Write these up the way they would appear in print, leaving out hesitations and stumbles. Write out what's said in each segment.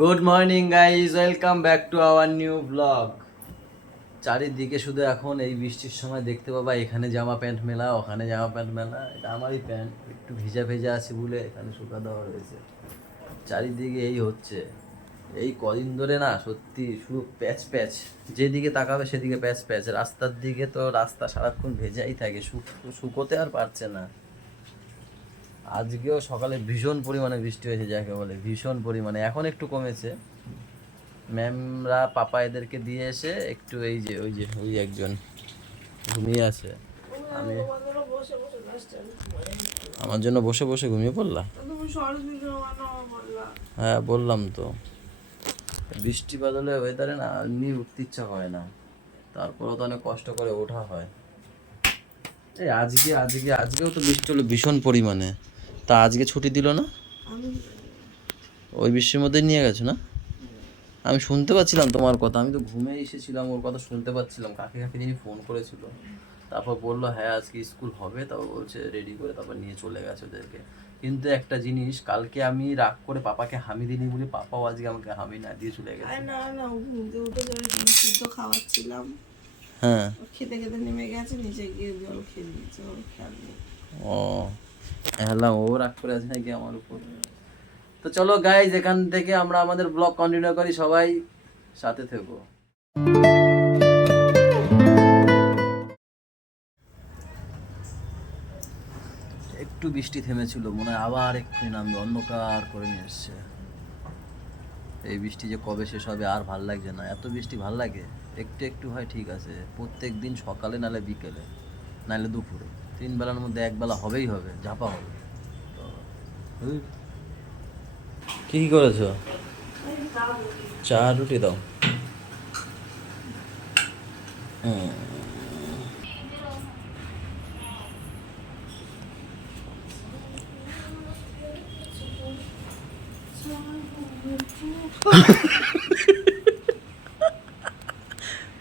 Good morning guys, welcome back to our new blog. চারিদিকে শুধু এখন এই বৃষ্টির সময় দেখতে পাবা এখানে জামা প্যান্ট মেলা, ওখানে জামা প্যান্ট মেলা। এটা আমারই প্যান্ট, একটু ভিজা ভেজা আছে বলে এখানে শুকা দেওয়া রয়েছে। চারিদিকে এই হচ্ছে, এই কদিন ধরে না সত্যি শুধু প্যাচ প্যাচ, যেদিকে তাকাবে সেদিকে প্যাচ প্যাচ। রাস্তার দিকে তো রাস্তা সারাক্ষণ ভেজাই থাকে, শুকোতে আর পারছে না। আজকেও সকালে ভীষণ পরিমাণে বৃষ্টি হয়েছে, যাকে বলে ভীষণ পরিমাণে। এখন একটু কমেছে। ম্যামরা পাপা এদেরকে দিয়ে এসে একটু ওই একজন ঘুমিয়ে আছে। আমি আমার জন্য বসে বসে ঘুমিয়ে পড়লাম। হ্যাঁ বললাম তো, বৃষ্টি বাদলে ওয়েদারে না এমনি উঠতে ইচ্ছা হয় না, তারপরেও তো অনেক কষ্ট করে ওঠা হয়। এই আজকেও তো বৃষ্টি হলো ভীষণ পরিমাণে। তা আজকে ছুটি দিল না? ওই বৃষ্টির মধ্যে নিয়ে গেছো না? আমি শুনতে পাচ্ছিলাম তোমার কথা, আমি তো ঘুমে এসেছিলাম, ওর কথা শুনতে পাচ্ছিলাম। কাকে কাকে যিনি ফোন করেছিল, তারপর বললো হ্যাঁ আজকে স্কুল হবে, তারপর বলছে রেডি করে তারপর নিয়ে চলে গেছে ওদেরকে। কিন্তু একটা জিনিস, কালকে আমি রাগ করে পাপাকে হামি দিইনি বলে পাপাও আজকে আমাকে হামি না দিয়ে চলে গেছে। না না, ঘুমতে উঠে সিদ্ধ খাওয়াচ্ছিলাম। হ্যাঁ, খেতে খেতে নেমে গেছে, নিচে গিয়ে জল খেয়ে দিয়েছে, ওর খেয়াল নেই। ও হ্যাঁ, ও রাগ করে আছে নাকি আমার উপর। তো চলো গাইজ, এখান থেকে আমরা আমাদের ব্লগ কন্টিনিউ করি, সবাই সাথে থেকো। একটু বৃষ্টি থেমেছিল, মনে হয় আবার এক্ষুনি নামবে, অন্ধকার করে নিয়ে এসছে। এই বৃষ্টি যে কবে শেষ হবে আর ভাল লাগছে না। এত বৃষ্টি ভাল লাগে? একটু একটু হয় ঠিক আছে, প্রত্যেক দিন সকালে নালে বিকেলে নালে দুপুরে, 3 বেলার মধ্যে 1 বেলা হবেই হবে, ঝাপা হবে। কি কি করেছো? চা রুটি দাও।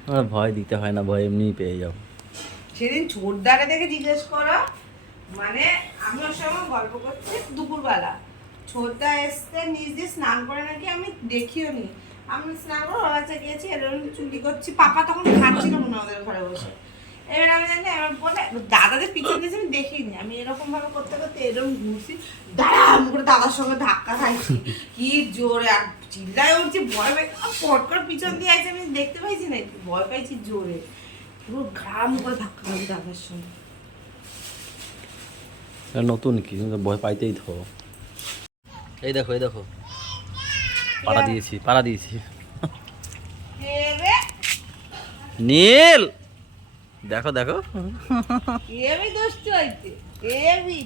আমার ভয় দিতে হয় না, ভয় এমনিই পেয়ে যাও। সেদিন ছোটদাকে দেখে জিজ্ঞেস করা, মানে আমি ওর সঙ্গে গল্প করছি দুপুরবেলা, ছোটদা এসছে নিজ দিয়ে স্নান করে নাকি, আমি দেখিও নি। আমি স্নান করে ওর কাছে গেছি, এরকম চুলি করছি, পাপা তখন খাচ্ছিল মনে হয় ওদের ঘরে বসে। এবার আমি জানি এবার বলে দাদাদের পিছনে দিয়েছি, আমি দেখিনি। আমি এরকম ভাবে করতে করতে এরকম ঘুরছি, দাঁড়াম করে দাদার সঙ্গে ধাক্কা খাইছি, কি জোরে আর চিল্লায় উঠছি, ভয় পাই, পট করে পিছন দিয়ে আছে, আমি দেখতে পাইছি না, ভয় পাইছি জোরে, পুরো ঘাম করে ধাক্কা খাইছি দাদার সঙ্গে। নতুন কি, ভয় পাইতেই তো। এই দেখো এই দেখো, পাড়া দিয়েছি। নীল দেখো দেখো,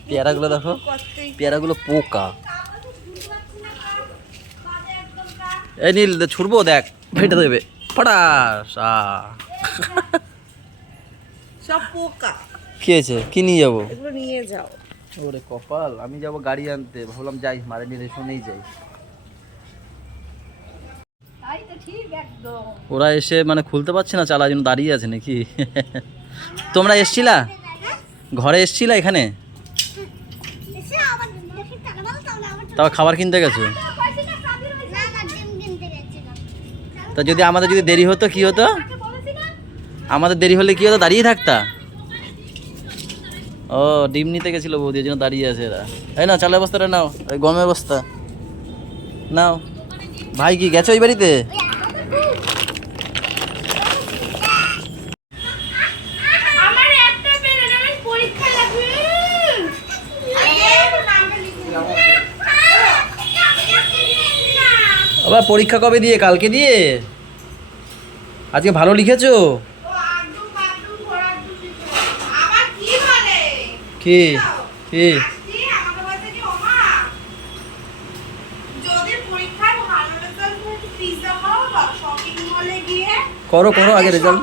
পেয়ারাগুলো দেখো, পেয়ারাগুলো পোকা। এই নীল ছুড়বো, দেখ ফেটে দেবে ফটাস। সব পোকা। কি হয়েছে, কি নিয়ে যাবো? এগুলো নিয়ে যাও। ওরে কপাল, আমি যাবো গাড়ি আনতে, ভাবলাম যাই মারে নিয়ে শুনেই যাই। ওরা এসে মানে খুলতে পারছে না, চালার জন্য দাঁড়িয়ে আছে নাকি? তোমরা এসছিলা ঘরে, এসছিলা এখানে, তাও খাবার কিনতে গেছো? তা যদি আমাদের দেরি হতো কি হতো? আমাদের দেরি হলে কি হতো, দাঁড়িয়ে থাকতা? ও ডিম নিতে গেছিল বৌদি, জন্য দাঁড়িয়ে আছে এরা। এই না চালের বস্তাটা নাও, ওই গমের বস্তা নাও। ভাই কি গেছো ওই বাড়িতে? আবার পরীক্ষা কবে দিয়ে? কালকে দিয়ে? আজকে ভালো লিখেছো? কি কি করো করো, আগে রেজাল্ট।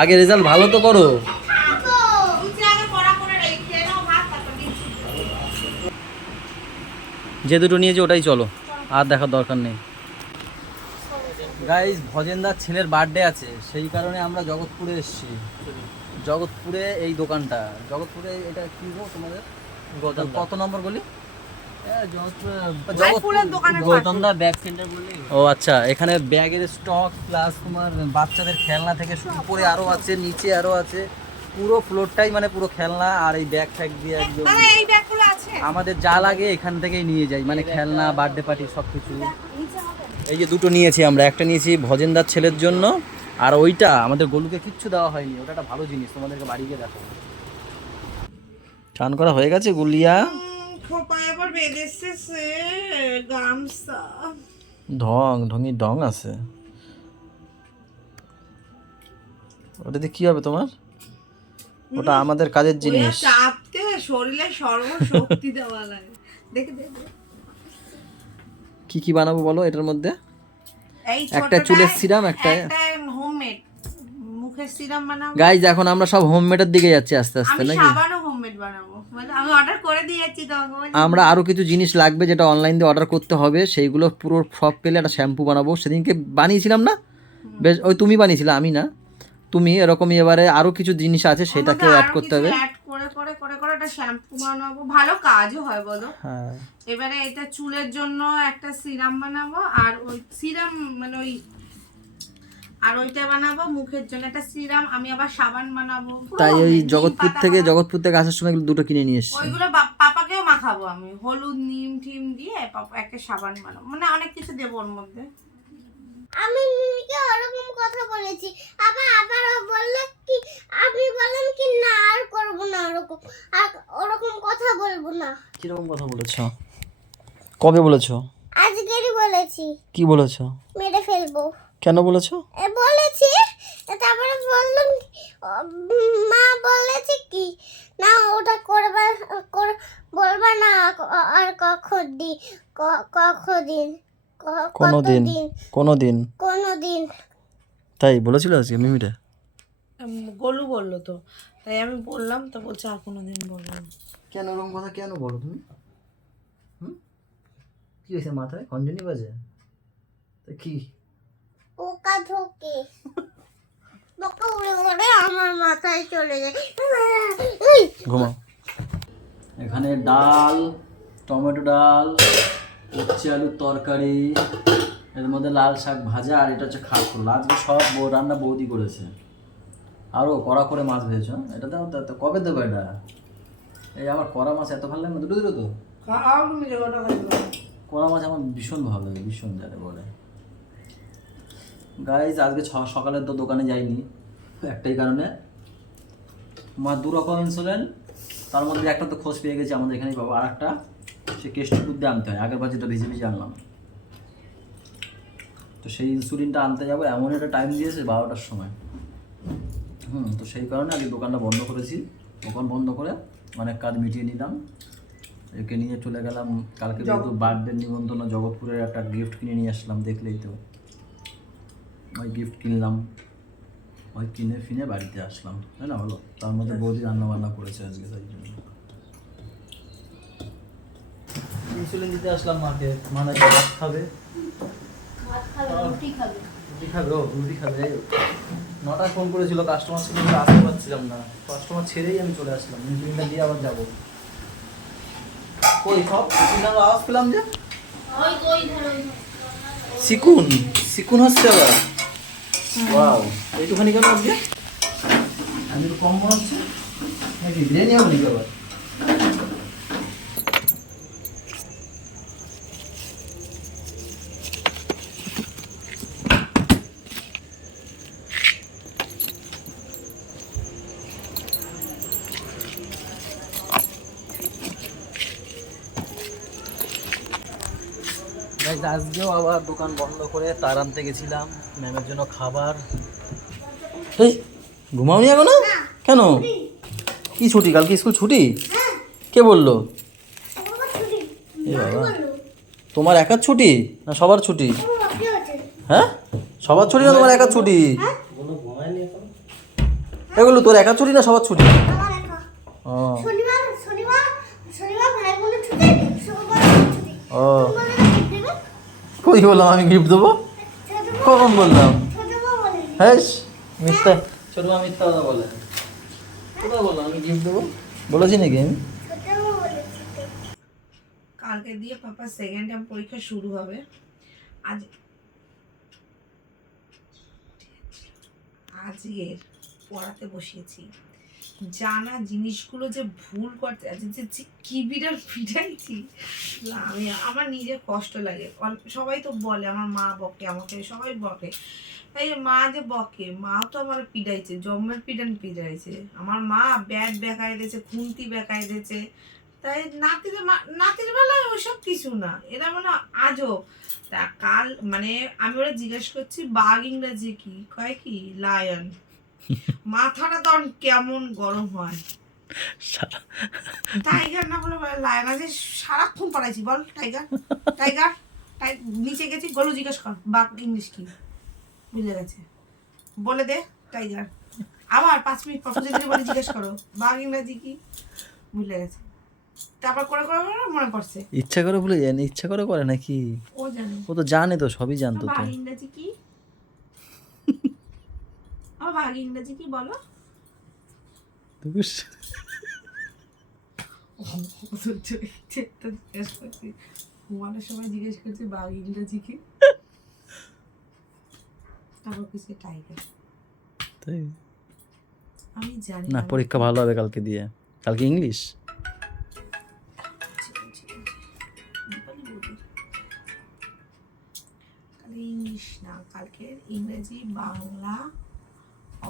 আগে রেজাল্ট ভালো তো করো। যে দুটো নিয়েছে ওটাই চলো, আর দেখার দরকার নেই। গাইজ, ভজেনদার ছেলের বার্থডে আছে, সেই কারণে আমরা জগৎপুরে এসেছি। জগৎপুরে এই দোকানটা, জগৎপুরে এটা কি গো তোমাদের? কত নম্বর গলি? ফুলের দোকানের গৌতমদা ব্যাগ সেন্টার বলে। ও আচ্ছা, এখানে ব্যাগের স্টক প্লাস তোমার বাচ্চাদের খেলনা থেকে উপরে আরো আছে, নিচে আরো আছে, পুরো ফ্লোরটাই মানে পুরো খেলনা আর এই ব্যাগ ফ্যাগ দিয়ে একদম দাদা এই ব্যাগগুলো আছে আমাদের যা লাগে এখান থেকেই নিয়ে যাই, মানে খেলনা, বার্থডে পার্টি সব কিছু। নিচে হবে এই যে দুটো নিয়েছি আমরা, একটা নিয়েছি ভজেন্দার ছেলের জন্য, আর ওইটা আমাদের গোলুকে কিচ্ছু দেওয়া হয়নি, ওটা একটা ভালো জিনিস, তোমাদেরকে বাড়ি গিয়ে দেখো। চান করা হয়ে গেছে গুলিয়া? খোপায় আবার বেঁধেছে সে গামছা। ঢঙি ডং আছে ওটাতে কি হবে তোমার? ওটা আমাদের কাজের জিনিস। চাপতে শরীরে সর্বশক্তি দেওয়া লাগে। দেখে দেখে কি কি বানাবো বলো এটার মধ্যে? এই একটা চুলের সিরাম, একটা হোমমেড মুখের সিরাম বানাবো। গাইজ এখন আমরা সব হোমমেডের দিকে যাচ্ছি আস্তে আস্তে, আমি নাকি? সাবানও হোমমেড বানাবো, মানে আমি অর্ডার করে দিয়েছি তোমাকে। আমরা আরো কিছু জিনিস লাগবে যেটা অনলাইন দিয়ে অর্ডার করতে হবে, সেইগুলো পুরো সব পেলে একটা শ্যাম্পু বানাবো। সেদিনকে বানিয়েছিলাম না বেশ, ওই তুমি বানিয়েছিলে, আমি না, তুমি। এরকমই এবারে আরো কিছু জিনিস আছে, সেটাকে অ্যাড করতে হবে। অ্যাড করে করে করে করে একটা শ্যাম্পু বানাবো, ভালো কাজও হয় বলো। হ্যাঁ, এবারে এটা চুলের জন্য একটা সিরাম বানাবো, আর ওই সিরাম মানে ওই আর ওইটা বানাবো মুখের জন্য একটা সিরাম। আমি আবার সাবান বানাবো। তাই ওই জগৎপুর থেকে আসার সময় এগুলো দুটো কিনে নিয়ে এসেছি। ওইগুলো পাপাকেও মাখাবো আমি, হলুদ নিম টিম দিয়ে পাপা একটা সাবান বানাবো, মানে অনেক কিছু দেবো ওর মধ্যে। আমি মিমিকে ওরকম কথা বলেছি, আবার বললে কি, আপনি বলেন কি না আর করব না ওরকম, আর ওরকম কথা বলবো না। কিরকম কথা বলেছো? কবে বলেছো? আজকেরই বলেছি। কি বলেছো? মেরে ফেলবো। কেন বলেছো? বলেছি, তারপরে বললাম মা বলেছে কি না ওটা বলবা না আর কোনোদিন। তাই বলেছিল আজকে মিমিটা? গোলু বললো তো, তাই আমি বললাম, তো বলছে আর কোনোদিন বলবো না। কেন এরকম কথা কেন বলো তুমি? কি হয়েছে মাথায়? খঞ্জনি বাজে? কি পোকা ঢোকে, পোকা উড়ে উড়ে আমার মাথায় চলে যায়। ঘুমাও। এখানে ডাল, টমেটো ডাল, উচ্ছে আলুর তরকারি, এর মধ্যে লাল শাক ভাজা, আর এটা হচ্ছে খাসফুল। আজকে সব রান্না বৌদি করেছে। আরও কড়া করে মাছ ভেজেছো, এটা তো কবে দেবো এটা? এই আমার কড়া মাছ এত ভালো লাগে না, দুটো দিলো তো। কড়া মাছ আমার ভীষণ ভালো লাগে, ভীষণ যাতে বলে। গাইজ আজকে সকালে তো দোকানে যাইনি একটাই কারণে, মা 2 রকম ইনসুলিন, তার মধ্যে একটা তো খোঁজ পেয়ে গেছি আমাদের এখানেই পাবো, আর একটা সে কেষ্টপুর দিয়ে আনতে হয়। আগের বার যেটা ভিজে আনলাম, তো সেই ইনসুলিনটা আনতে যাবো, এমন একটা টাইম দিয়েছে 12টার সময়। তো সেই কারণে আগে দোকানটা বন্ধ করেছি। দোকান বন্ধ করে অনেক কাজ মিটিয়ে নিলাম, একে নিয়ে চলে গেলাম। কালকে যেহেতু বার্থডে নিমন্ত্রণ, জগৎপুরের একটা গিফট কিনে নিয়ে আসলাম, দেখলেই তো। ওই গিফট কিনলাম, ওই কিনে ফিনে বাড়িতে আসলাম, তাই না? হলো, তার মধ্যে বৌদি রান্না বান্না করেছে আজকে, তাই জন্য ইনসুলিন দিতে আসলাম মাকে। মানে ভাত খাবে, রুটি খাবে, রুটি খাবে। 9টায় ফোন করেছিল, কাস্টমার ছিল, আসতে পারছিলাম না, কাস্টমার ছেড়েই আমি চলে আসলাম। ইনসুলিনটা দিয়ে আবার যাবো। কই সব আওয়াজ পেলাম যে সিকুন হচ্ছে আবার। ওয়াও, এইটুখানি কেন আজকে? আমি তো কম মনে হচ্ছে নাকি? বিরিয়ানি হবে নাকি আবার? আজকেও আবার দোকান বন্ধ করে তার আনতে গেছিলাম ম্যামের জন্য খাবার। এই ঘুমাওনি এখনো? কেন? কি ছুটি? কালকে স্কুল ছুটি? কে বললো? এই বাবা, তোমার একার ছুটি না সবার ছুটি? হ্যাঁ, সবার ছুটি না তোমার একার ছুটি? এগুলো তোর একার ছুটি না সবার ছুটি? ও ও, কই বললাম আমি গিফট দেবো? কখন বললাম? হ্যাঁ মিথ্যা, ছোট মা মিথ্যা কথা বলে। কোথায় বললাম আমি গিফট দেবো? বলেছি নাকি আমি? কালকে দিয়ে পাপা সেকেন্ড টার্ম পরীক্ষা শুরু হবে। আজকে পড়াতে বসিয়েছি, জানা জিনিসগুলো যে ভুল করতে আছে, যে কি বিড়াল পিটাইছি আমি, আমার নিজের কষ্ট লাগে। সবাই তো বলে আমার মা বকে আমাকে, সবাই বকে, তাই মা যে বকে, মা তো আমার পিটাইছে, জন্মের পিটাইছে। আমার মা ব্যাট বেকায় দিয়েছে, খুন্তি বেকায় দিয়েছে, তাই নাতির বেলায় ওইসব কিছু না, এরা মানে আজব। তা কাল মানে আমি ওরা জিজ্ঞেস করছি বাঘ ইংরেজি কি, কয় কি লায়ন। মাথাটা তখন কেমন গরম হয়। টাইগার না বলে লায়ন, আছে সারাক্ষণ পড়াইছি, বল টাইগার টাইগার নিচে গেছি, গরু জিজ্ঞেস কর বাঘ ইংলিশ কি, বুঝে গেছে, বলে দে টাইগার। আবার 5 মিনিট পর যদি বলে জিজ্ঞেস করো বাঘ ইংরেজি কি, ভুলে গেছে। তারপর করে করে মনে পড়ছে। ইচ্ছা করে ভুলে যায় না, ইচ্ছা করে করে নাকি? ও জানে, ও তো জানে, তো সবই জানতো তো। বাঘ ইংরেজি কি, আমার বাঘ ইংরেজি কি বলো। জিজ্ঞেস করছি, ঘুমানোর সময় জিজ্ঞেস করছি বাঘ ইংরেজি কি, তারপর কিছু টাইগার। তাই আমি জানি না, পরীক্ষা ভালো হবে কালকে দিয়ে। কালকে ইংলিশ, ইংলিশ না, কালকে ইংরেজি, বাংলা,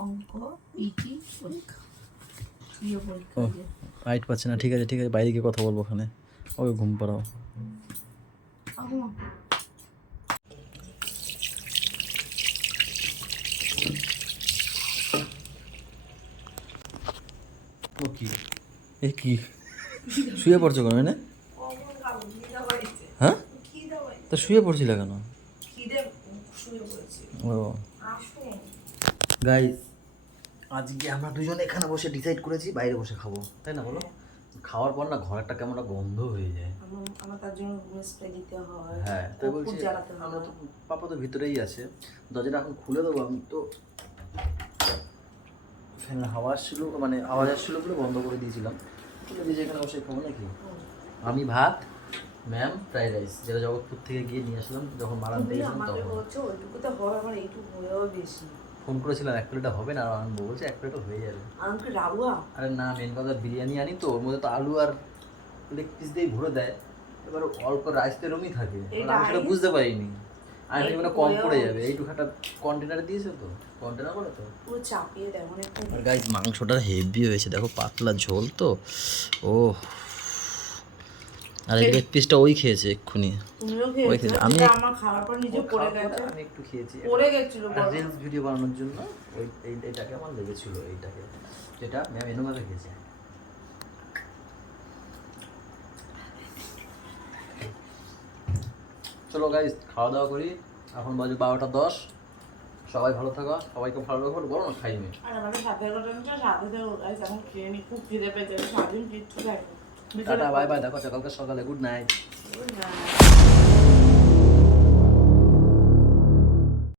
অঙ্ক, পিটি পরীক্ষা, প্রিয় পরীক্ষা। রাইট পাচ্ছে না, ঠিক আছে ঠিক আছে, বাইরে গিয়ে কথা বলবো ওখানে, ওকে ঘুম পাড়াও। ও কি, এ কি শুয়ে পড়ছো কেন না? হ্যাঁ, তা শুয়ে পড়ছিল কেন? ও গাইস, আজকে আমরা দুজন এখানে বসে ডিসাইড করেছি বাইরে বসে খাবো, তাই না বলো? খাওয়ার পর না ঘরটা কেমন একটা গন্ধ হয়ে যায়। আমার তার জন্য রুম স্প্রে দিতে হয়। হ্যাঁ, তাই বলছি আমরা তো, পাপা তো ভিতরেই আছে, দরজাটা এখন খুলে দেবো। আমি তো ফ্যানের হাওয়া আসছিল, মানে আওয়াজ আসছিল বলে বন্ধ করে দিয়েছিলাম। খুলে দিয়ে এখানে বসে খাবো নাকি? আমি ভাত, ম্যাম ফ্রাইড রাইস, যেটা জগৎপুর থেকে গিয়ে নিয়ে আসলাম যখন মারান দিয়েছিলাম তখন। ওইটুকু তো হয়, আমার এইটুকু হয়েও বেশি। ফোন করেছিলাম 1 প্লেটে হবে না, আর আনবো বলছে 1 প্লেটও হয়ে যাবে। আমাকে রাবুয়া, আরে না, মেন কথা বিরিয়ানি আনি তো, ওর মধ্যে তো আলু আর লেগ পিস দিয়েই ভরে দেয়, এবার অল্প রাইস তো এরমই থাকে, আমি সেটা বুঝতে পারিনি। আমি মানে কম পড়ে যাবে, এইটুকু একটা কন্টেনারে দিয়েছে তো, কন্টেনার করে তো পুরো চাপিয়ে দেয় অনেক। আর গাইস মাংসটা হেভি হয়েছে, দেখো পাতলা ঝোল তো। ও আর এই লেগ পিসটা ওই খেয়েছে এক্ষুনি, ওই খেয়েছে। আমি আমার খাওয়ার পর নিজে পড়ে গেছে, আমি একটু খেয়েছি, পড়ে গেছিল রিলস ভিডিও বানানোর জন্য। ওই এইটাকে আমার লেগেছিল, এইটাকে যেটা ম্যাম এনোভাবে খেয়েছে। চলো গাইস খাওয়া দাওয়া করি, এখন বাজে 12টা 10। সবাই ভালো থাকো, সবাইকে ভালো রাখো, বলো না খাইনি। আর আমাদের সাথে ঘটনাটা সাথে এখন খেয়ে নি, খুব খিদে পেয়েছে, সারাদিন কিচ্ছু খাইনি। টাটা বাই বাই, দেখো কালকে সকালে, গুড নাইট। Good night.